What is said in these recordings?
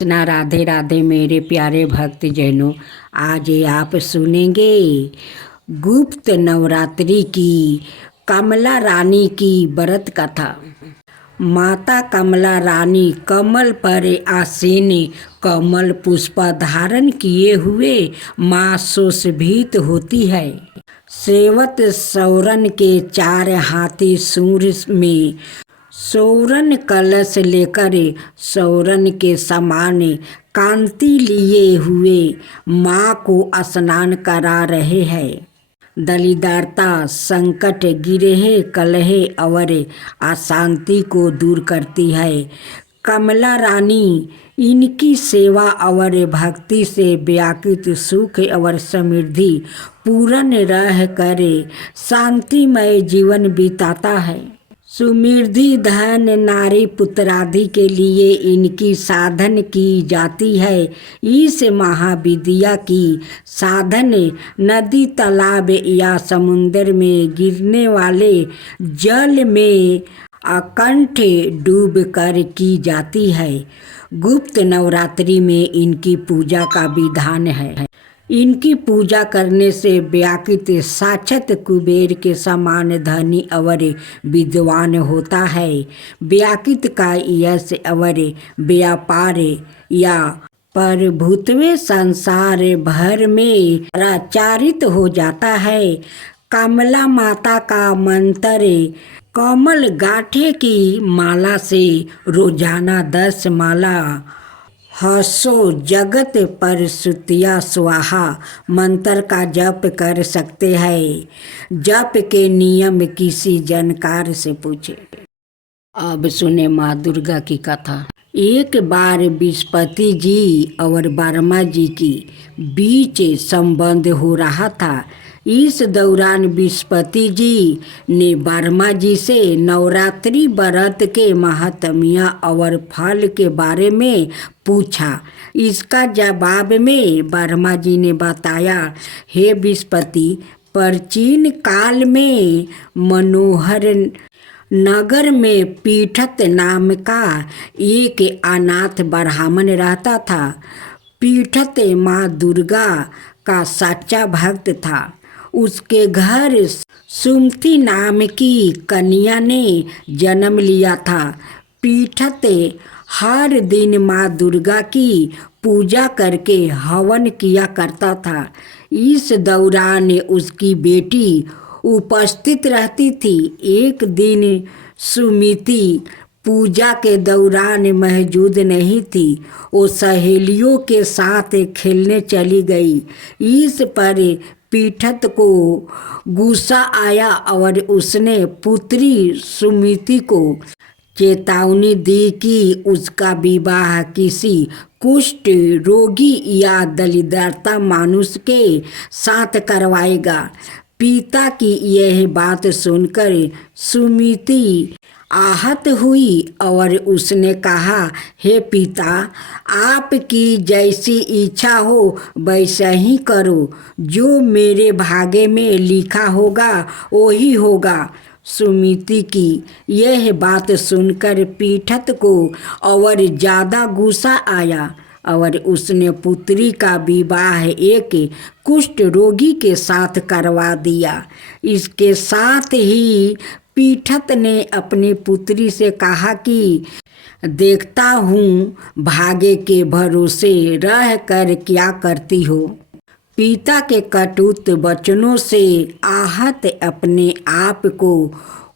कृष्णा राधे राधे मेरे प्यारे भक्त जैनों। आज आप सुनेंगे गुप्त नवरात्रि की कमला रानी की व्रत कथा। माता कमला रानी कमल पर आसीन कमल पुष्प धारण किए हुए माँ सुशोभित होती है। सेवत सौरन के 4 हाथी सूर्य में सौरन कलश लेकर सौरन के समान कांति लिए हुए माँ को स्नान करा रहे हैं। दरिद्रता, संकट, गिरह, कलह और अशांति को दूर करती है। कमला रानी इनकी सेवा और भक्ति से व्याकुल सुख और समृद्धि पूर्ण रह कर शांतिमय जीवन बिताता है। सुमृद्धि धन नारी पुत्रादि के लिए इनकी साधन की जाती है। इस महाविद्या की साधन नदी, तालाब या समुद्र में गिरने वाले जल में अकंठ डूब कर की जाती है। गुप्त नवरात्रि में इनकी पूजा का विधान है। इनकी पूजा करने से व्याकुल साक्षात कुबेर के समान धनी और विद्वान होता है। व्याकुल का यश और व्यापार या प्रभुत्व संसार भर में प्रचारित हो जाता है। कमला माता का मंत्र कमल गांठे की माला से रोजाना 10 माला हसो जगत पर सुतिया स्वाहा मंत्र का जप कर सकते हैं। जप के नियम किसी जानकार से पूछे। अब सुने माँ दुर्गा की कथा। एक बार बृहस्पति जी और वर्मा जी की बीच संबंध हो रहा था। इस दौरान बृहस्पति जी ने वर्मा जी से नवरात्रि व्रत के महात्म्य और फल के बारे में पूछा। इसका जवाब में वर्मा जी ने बताया, हे बृहस्पति, प्राचीन काल में मनोहर नगर में पीठत नाम का एक अनाथ ब्राह्मण रहता था। पीठत माँ दुर्गा का सच्चा भक्त था। उसके घर सुमति नाम की कन्या ने जन्म लिया था। पीठत हर दिन माँ दुर्गा की पूजा करके हवन किया करता था। इस दौरान उसकी बेटी उपस्थित रहती थी। एक दिन सुमति पूजा के दौरान मौजूद नहीं थी। वो सहेलियों के साथ खेलने चली गई। इस पर पीठत को गुस्सा आया और उसने पुत्री सुमति को चेतावनी दी कि उसका विवाह किसी कुष्ठ रोगी या दरिद्रता मनुष्य के साथ करवाएगा। पिता की यह बात सुनकर सुमति आहत हुई और उसने कहा, हे पिता, आपकी जैसी इच्छा हो वैसा ही करो। जो मेरे भाग्य में लिखा होगा वही होगा। सुमति की यह बात सुनकर पीठत को और ज़्यादा गुस्सा आया और उसने पुत्री का विवाह एक कुष्ठ रोगी के साथ करवा दिया। इसके साथ ही पीठत ने अपनी पुत्री से कहा कि देखता हूँ भाग्य के भरोसे रह कर क्या करती हो। पिता के कटुत वचनों से आहत अपने आप को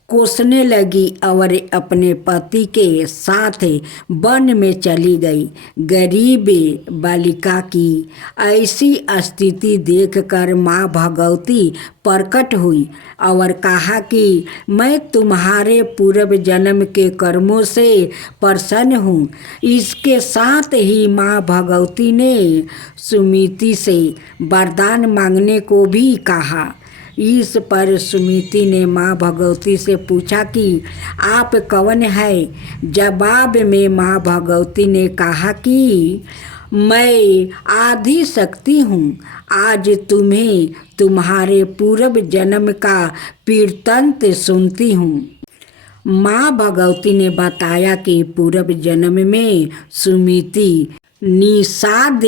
कोसने लगी और अपने पति के साथ वन में चली गई। गरीब बालिका की ऐसी स्थिति देखकर माँ भगवती प्रकट हुई और कहा कि मैं तुम्हारे पूर्व जन्म के कर्मों से प्रसन्न हूँ। इसके साथ ही माँ भगवती ने सुमति से वरदान मांगने को भी कहा। इस पर सुमति ने माँ भगवती से पूछा कि आप कौन है। जवाब में माँ भगवती ने कहा कि मैं आदि शक्ति हूँ। आज तुम्हें तुम्हारे पूर्व जन्म का वृत्तांत सुनती हूँ। माँ भगवती ने बताया कि पूर्व जन्म में सुमति निषाद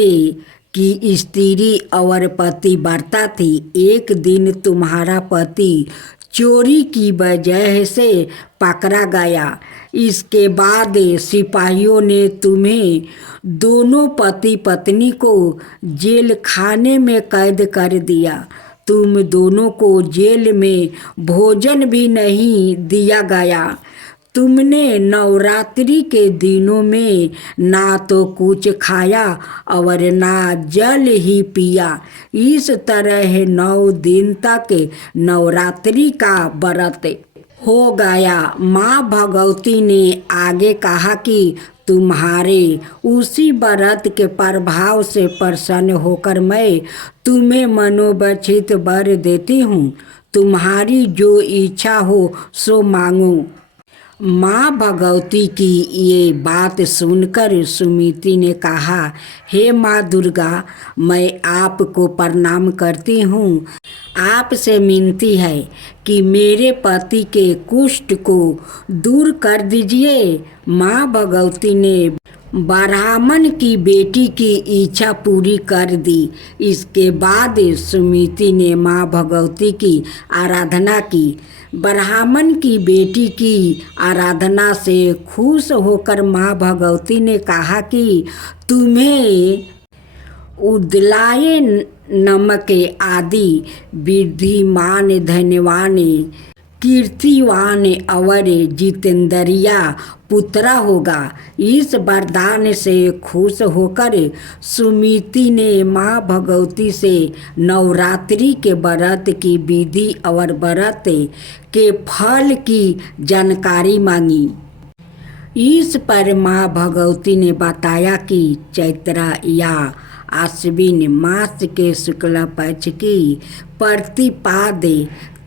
की स्त्री और पति बरता थी। एक दिन तुम्हारा पति चोरी की वजह से पकड़ा गया। इसके बाद सिपाहियों ने तुम्हें दोनों पति पत्नी को जेल खाने में कैद कर दिया। तुम दोनों को जेल में भोजन भी नहीं दिया गया। तुमने नवरात्रि के दिनों में ना तो कुछ खाया और ना जल ही पिया। इस तरह 9 दिन तक नवरात्रि का व्रत हो गया। माँ भगवती ने आगे कहा कि तुम्हारे उसी व्रत के प्रभाव से प्रसन्न होकर मैं तुम्हें मनोवांछित वर देती हूँ। तुम्हारी जो इच्छा हो सो मांगो। माँ भगवती की ये बात सुनकर सुमिति ने कहा, हे माँ दुर्गा, मैं आपको प्रणाम करती हूँ। आपसे विनती है कि मेरे पति के कुष्ठ को दूर कर दीजिए। माँ भगवती ने ब्राह्मण की बेटी की इच्छा पूरी कर दी। इसके बाद सुमिति ने माँ भगवती की आराधना की। ब्राह्मण की बेटी की आराधना से खुश होकर माँ भगवती ने कहा कि तुम्हें उदलाय नमक आदि विद्धिमान धन्यवान कीर्तिवान और जितेंद्रिया पुत्र होगा। इस वरदान से खुश होकर सुमिति ने माँ भगवती से नवरात्रि के व्रत की विधि और व्रत के फल की जानकारी मांगी। इस पर माँ भगवती ने बताया कि चैत्र या आश्विन मास के शुक्ल पक्ष की प्रतिपाद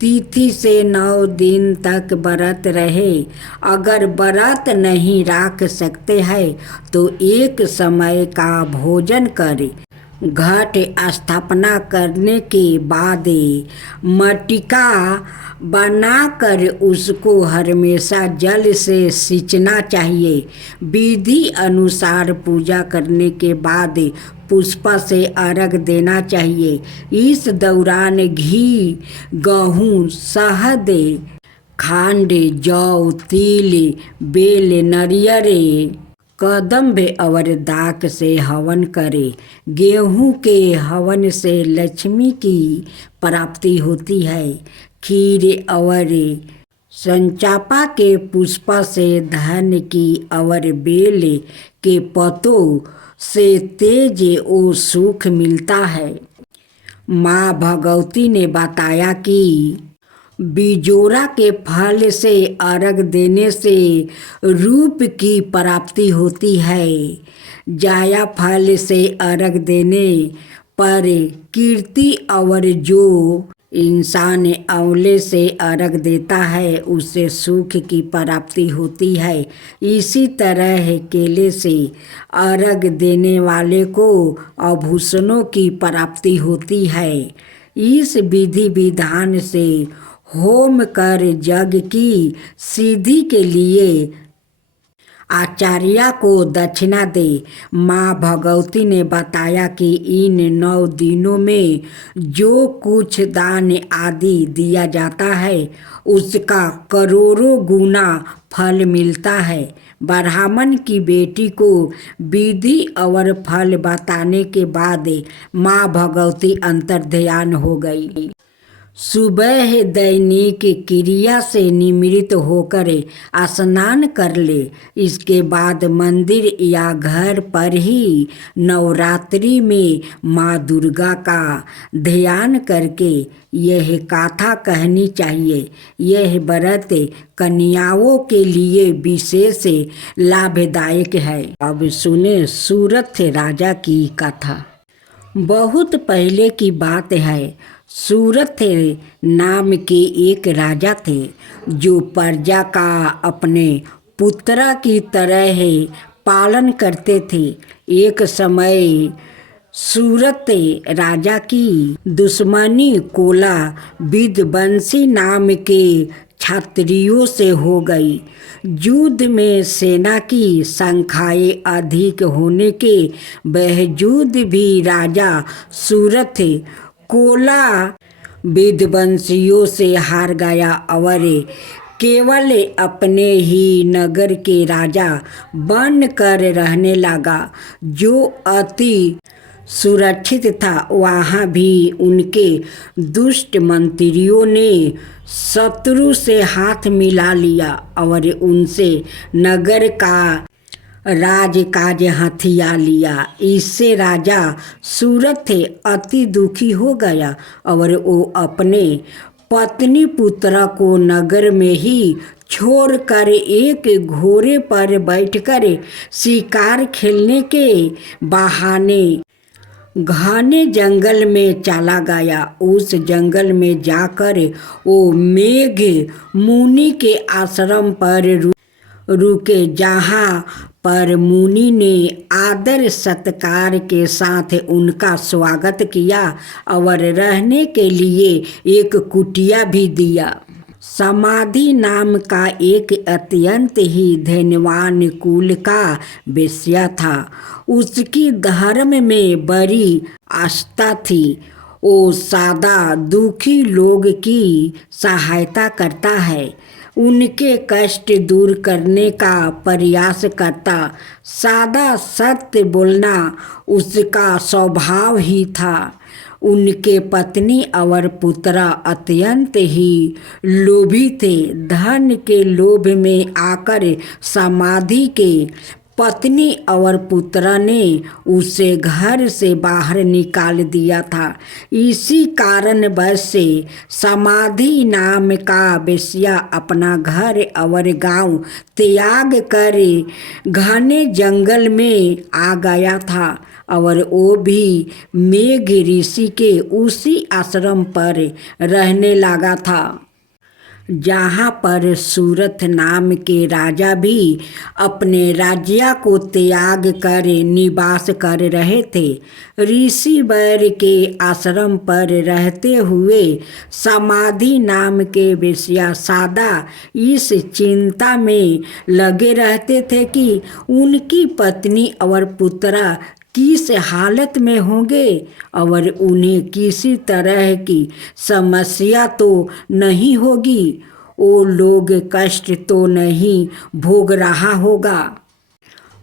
तिथि से 9 दिन तक व्रत रहे। अगर व्रत नहीं रख सकते हैं तो एक समय का भोजन करें। घट स्थापना करने के बाद मटिका बनाकर उसको हमेशा जल से सींचना चाहिए। विधि अनुसार पूजा करने के बाद पुष्प से अर्घ देना चाहिए। इस दौरान घी, गेहूँ, शहद, खांड, जौ, तिल, बेल, नारियल, कदम्ब और दाक से हवन करे। गेहूँ के हवन से लक्ष्मी की प्राप्ति होती है। खीर और संचापा के पुष्प से धन की और बेल के पत्तों से तेज और सुख मिलता है। माँ भगवती ने बताया कि बिजोरा के फल से अर्घ देने से रूप की प्राप्ति होती है। जाया फल से अर्घ देने पर कीर्ति और जो इंसान आंवले से अर्घ देता है उससे सुख की प्राप्ति होती है। इसी तरह केले से अर्घ देने वाले को आभूषणों की प्राप्ति होती है। इस विधि विधान से होम कर यज्ञ की सिद्धि के लिए आचार्य को दक्षिणा दे। माँ भगवती ने बताया कि इन 9 दिनों में जो कुछ दान आदि दिया जाता है उसका करोड़ों गुना फल मिलता है। ब्राह्मण की बेटी को विधि और फल बताने के बाद माँ भगवती अंतर्ध्यान हो गई। सुबह दैनिक क्रिया से निवृत्त होकर स्नान कर ले। इसके बाद मंदिर या घर पर ही नवरात्रि में माँ दुर्गा का ध्यान करके यह गाथा कहनी चाहिए। यह व्रत कन्याओं के लिए विशेष लाभदायक है। अब सुने सूरथ राजा की कथा। बहुत पहले की बात है। सूरथ नाम के एक राजा थे जो प्रजा का अपने पुत्र की तरह पालन करते थे। एक समय सूरत राजा की दुश्मनी कोला विध्वंसी नाम के क्षत्रियों से हो गई। युद्ध में सेना की संख्याएं अधिक होने के बावजूद भी राजा सूरत कोला विध्वंसियों से हार गया और केवल अपने ही नगर के राजा बनकर रहने लगा, जो अति सुरक्षित था। वहाँ भी उनके दुष्ट मंत्रियों ने शत्रु से हाथ मिला लिया और उनसे नगर का राजकाज हथिया लिया। इससे राजा सूरत अति दुखी हो गया और वो अपने पत्नी पुत्र को नगर में ही छोड़कर एक घोड़े पर बैठकर शिकार खेलने के बहाने घने जंगल में चला गया। उस जंगल में जाकर वो मेघ मुनि के आश्रम पर रुके, जहाँ पर मुनि ने आदर सत्कार के साथ उनका स्वागत किया और रहने के लिए एक कुटिया भी दिया। समाधि नाम का एक अत्यंत ही धनवान कुल का वेश्या था। उसकी धर्म में बड़ी आस्था थी। वो सादा दुखी लोग की सहायता करता है, उनके कष्ट दूर करने का प्रयास करता। सादा सत्य बोलना उसका स्वभाव ही था। उनके पत्नी और पुत्र अत्यंत ही लोभी थे। धन के लोभ में आकर समाधि के पत्नी और पुत्र ने उसे घर से बाहर निकाल दिया था। इसी कारणवश से समाधि नाम का वेश्या अपना घर और गांव त्याग कर घने जंगल में आ गया था और वो भी मेघ ऋषि के उसी आश्रम पर रहने लगा था, जहाँ पर सूरत नाम के राजा भी अपने राज्य को त्याग कर निवास कर रहे थे। ऋषि वर के आश्रम पर रहते हुए समाधि नाम के वेश्या सादा इस चिंता में लगे रहते थे कि उनकी पत्नी और पुत्र किस हालत में होंगे और उन्हें किसी तरह की समस्या तो नहीं होगी, वो लोग कष्ट तो नहीं भोग रहा होगा।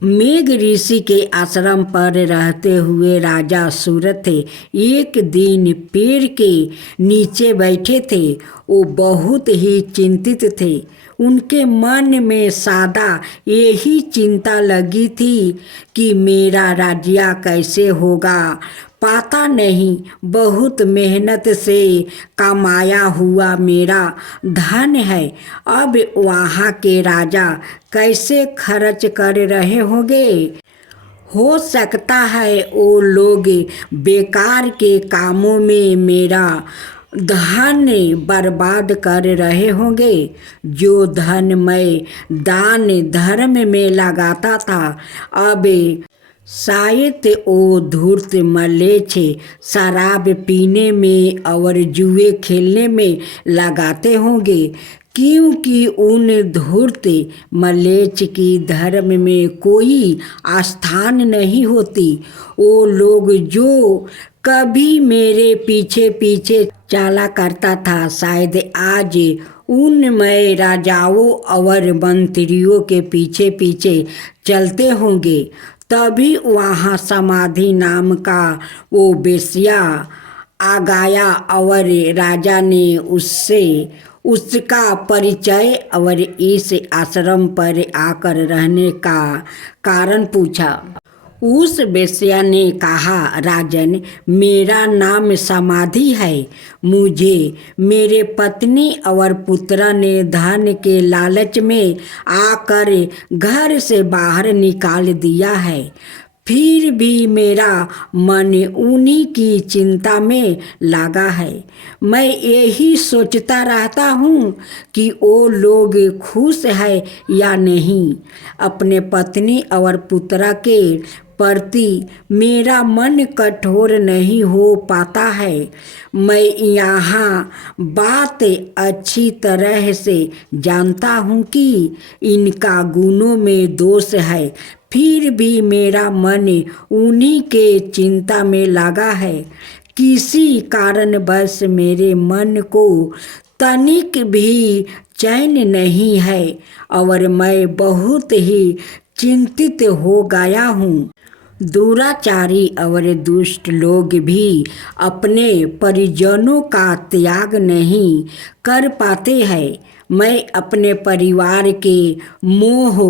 मेघ ऋषि के आश्रम पर रहते हुए राजा सूरत एक दिन पेड़ के नीचे बैठे थे। वो बहुत ही चिंतित थे। उनके मन में सदा यही चिंता लगी थी कि मेरा राज्य कैसे होगा। पता नहीं, बहुत मेहनत से कमाया हुआ मेरा धन है, अब वहाँ के राजा कैसे खर्च कर रहे होंगे। हो सकता है वो लोग बेकार के कामों में मेरा धन बर्बाद कर रहे होंगे। जो धन मैं दान धर्म में लगाता था, अब शायद वो धूर्त मलेच्छ शराब पीने में और जुए खेलने में लगाते होंगे, क्योंकि उन धूर्त मलेच्छ की धर्म में कोई स्थान नहीं होती। वो लोग जो कभी मेरे पीछे पीछे चला करता था, शायद आज उनमय राजाओं और मंत्रियों के पीछे पीछे चलते होंगे। तभी वहाँ समाधि नाम का वो वेश्या आ गया और राजा ने उससे उसका परिचय और इस आश्रम पर आकर रहने का कारण पूछा। उस वेश्या ने कहा, राजन, मेरा नाम समाधि है। मुझे मेरे पत्नी और पुत्र ने धन के लालच में आकर घर से बाहर निकाल दिया है। फिर भी मेरा मन उन्हीं की चिंता में लगा है। मैं यही सोचता रहता हूँ कि वो लोग खुश है या नहीं। अपने पत्नी और पुत्र के प्रति मेरा मन कठोर नहीं हो पाता है। मैं यहाँ बात अच्छी तरह से जानता हूँ कि इनका गुणों में दोष है, फिर भी मेरा मन उन्हीं के चिंता में लगा है। किसी कारणवश मेरे मन को तनिक भी चैन नहीं है और मैं बहुत ही चिंतित हो गया हूँ। दुराचारी और दुष्ट लोग भी अपने परिजनों का त्याग नहीं कर पाते हैं। मैं अपने परिवार के मोह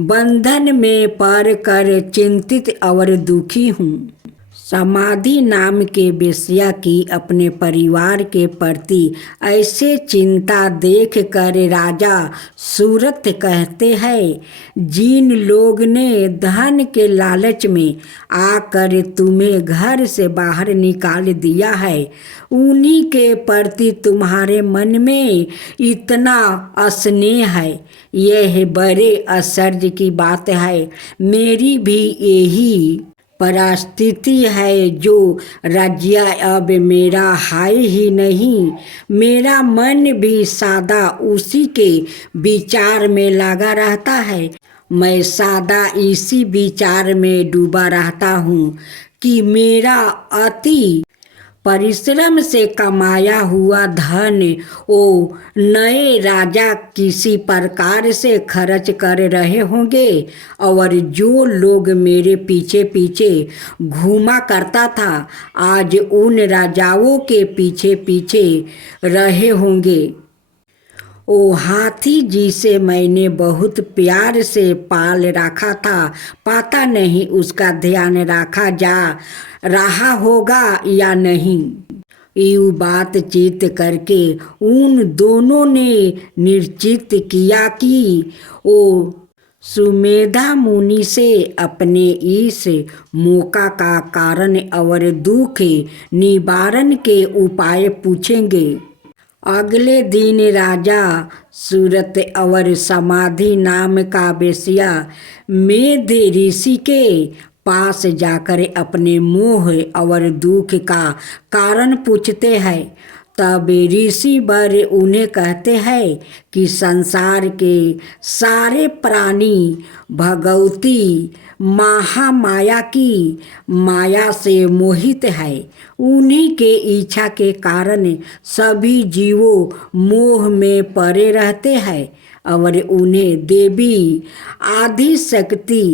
बंधन में पड़ कर चिंतित और दुखी हूँ। समाधि नाम के वेश्या की अपने परिवार के प्रति ऐसे चिंता देख कर राजा सूरत कहते हैं, जिन लोग ने धन के लालच में आकर तुम्हें घर से बाहर निकाल दिया है, उन्हीं के प्रति तुम्हारे मन में इतना स्नेह है, यह बड़े आश्चर्य की बात है। मेरी भी यही परिस्थिति है, जो राज्य अब मेरा है ही नहीं। मेरा मन भी सदा उसी के विचार में लगा रहता है। मैं सदा इसी विचार में डूबा रहता हूँ कि मेरा अति परिश्रम से कमाया हुआ धन वो नए राजा किसी प्रकार से खर्च कर रहे होंगे, और जो लोग मेरे पीछे पीछे घूमा करता था आज उन राजाओं के पीछे पीछे रहे होंगे। ओ हाथी जिसे मैंने बहुत प्यार से पाल रखा था, पता नहीं उसका ध्यान रखा जा रहा होगा या नहीं। यूँ बातचीत करके उन दोनों ने निश्चित किया कि वो सुमेधा मुनि से अपने इस मौका का कारण और दुख निवारण के उपाय पूछेंगे। अगले दिन राजा सूरत और समाधि नाम का वेश्या मेध ऋषि के पास जाकर अपने मोह और दुख का कारण पूछते हैं। तब ऋषि वर उन्हें कहते हैं कि संसार के सारे प्राणी भगवती महामाया की माया से मोहित है। उन्हीं के इच्छा के कारण सभी जीवों मोह में पड़े रहते हैं और उन्हें देवी आदि शक्ति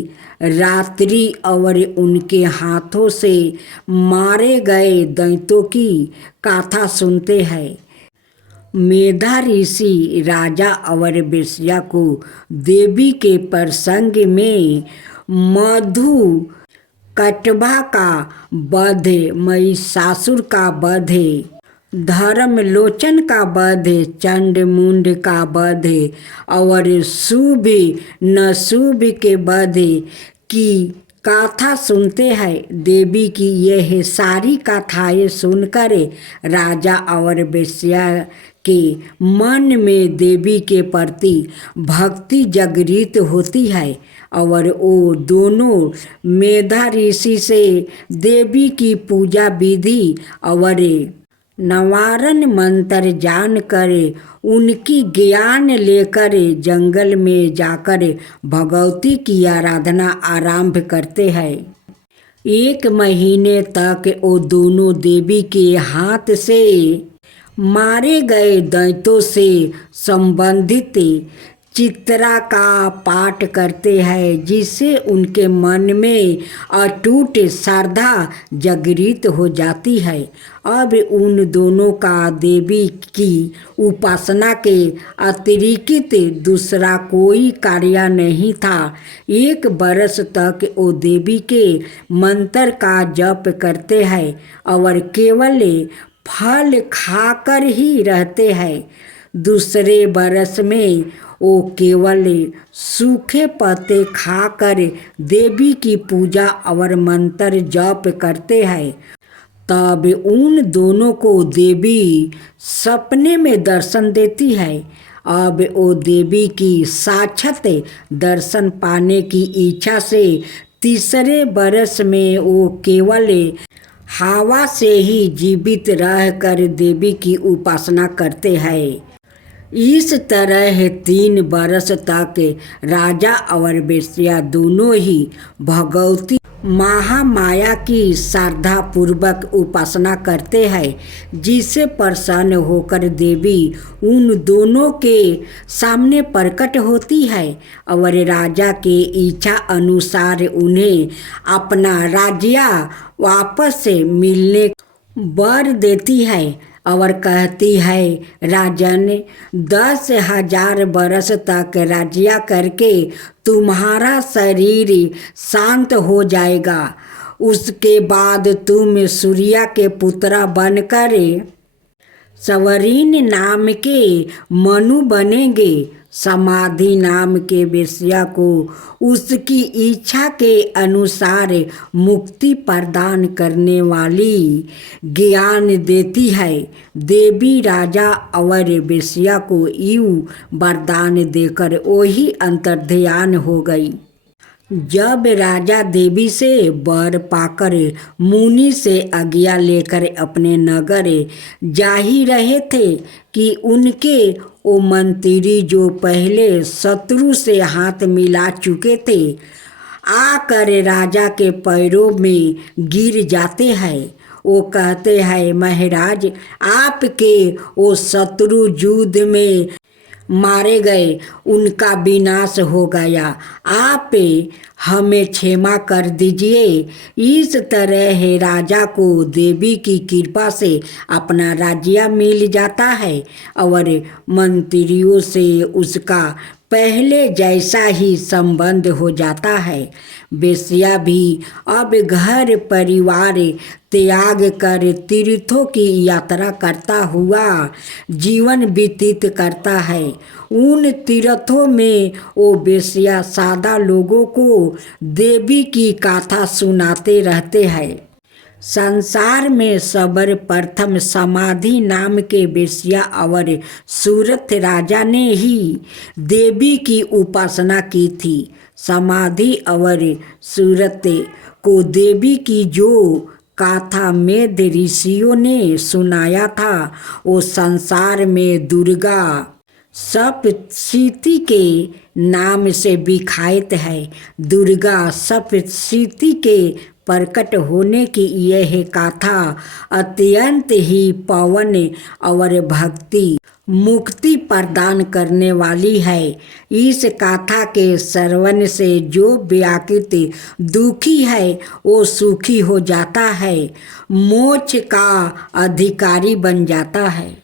रात्रि और उनके हाथों से मारे गए दैत्यों की कथा सुनते हैं। मेधा ऋषि राजा और वेश्या को देवी के प्रसंग में मधु कटवा का वध, महिषासुर का वध, धर्मलोचन का वध, चंड मुंड का वध और शुभ नशुभ के वध की कथा सुनते हैं। देवी की यह सारी कथाएं सुनकर राजा और वेश्या के मन में देवी के प्रति भक्ति जागृत होती है और वो दोनों मेधा ऋषि से देवी की पूजा विधि और नवारण मंत्र जानकर उनकी ज्ञान लेकर जंगल में जाकर भगवती की आराधना आरंभ करते हैं। 1 महीने तक वो दोनों देवी के हाथ से मारे गए दैत्यों से संबंधित चित्रा का पाठ करते हैं, जिससे उनके मन में अटूट श्रद्धा जागृत हो जाती है। अब उन दोनों का देवी की उपासना के अतिरिक्त दूसरा कोई कार्य नहीं था। 1 बरस तक वो देवी के मंत्र का जप करते हैं और केवल फल खाकर ही रहते हैं। दूसरे बरस में वो केवल सूखे पत्ते खाकर देवी की पूजा और मंत्र जप करते हैं। तब उन दोनों को देवी सपने में दर्शन देती है। अब वो देवी की साक्षात दर्शन पाने की इच्छा से तीसरे बरस में वो केवल हवा से ही जीवित रहकर देवी की उपासना करते हैं। इस तरह 3 बरस तक राजा और वेश्या दोनों ही भगवती महामाया की श्रद्धा पूर्वक उपासना करते हैं, जिससे प्रसन्न होकर देवी उन दोनों के सामने प्रकट होती है और राजा के इच्छा अनुसार उन्हें अपना राज्य वापस मिलने वर देती है और कहती है, राजन 10,000 बरस तक राज्य करके तुम्हारा शरीर शांत हो जाएगा। उसके बाद तुम सूर्य के पुत्र बनकर सवरीन नाम के मनु बनेंगे। समाधि नाम के वेश्या को उसकी इच्छा के अनुसार मुक्ति प्रदान करने वाली ज्ञान देती है। देवी राजा और वेश्या को यूं वरदान देकर वही अंतर्ध्यान हो गई। जब राजा देवी से वर पाकर मुनि से आज्ञा लेकर अपने नगर जा ही रहे थे कि उनके वो मंत्री जो पहले शत्रु से हाथ मिला चुके थे आकर राजा के पैरों में गिर जाते हैं। वो कहते हैं, महाराज आपके वो शत्रु युद्ध में मारे गए, उनका विनाश हो गया, आप हमें क्षमा कर दीजिए। इस तरह राजा को देवी की कृपा से अपना राज्य मिल जाता है और मंत्रियों से उसका पहले जैसा ही संबंध हो जाता है। वेश्या भी अब घर परिवार त्याग कर तीर्थों की यात्रा करता हुआ जीवन व्यतीत करता है। उन तीर्थों में वो वेश्या सादा लोगों को देवी की गाथा सुनाते रहते हैं। संसार में सर्वप्रथम समाधि नाम के वेश्या और सूरत राजा ने ही देवी की उपासना की थी। समाधि और सूरत को देवी की जो गाथा मेध ऋषियों ने सुनाया था वो संसार में दुर्गा सप्तशती के नाम से विख्यात है। दुर्गा सप्तशती के प्रकट होने की यह गाथा अत्यंत ही पावन और भक्ति मुक्ति प्रदान करने वाली है। इस गाथा के श्रवण से जो व्याकुल दुखी है वो सुखी हो जाता है, मोक्ष का अधिकारी बन जाता है।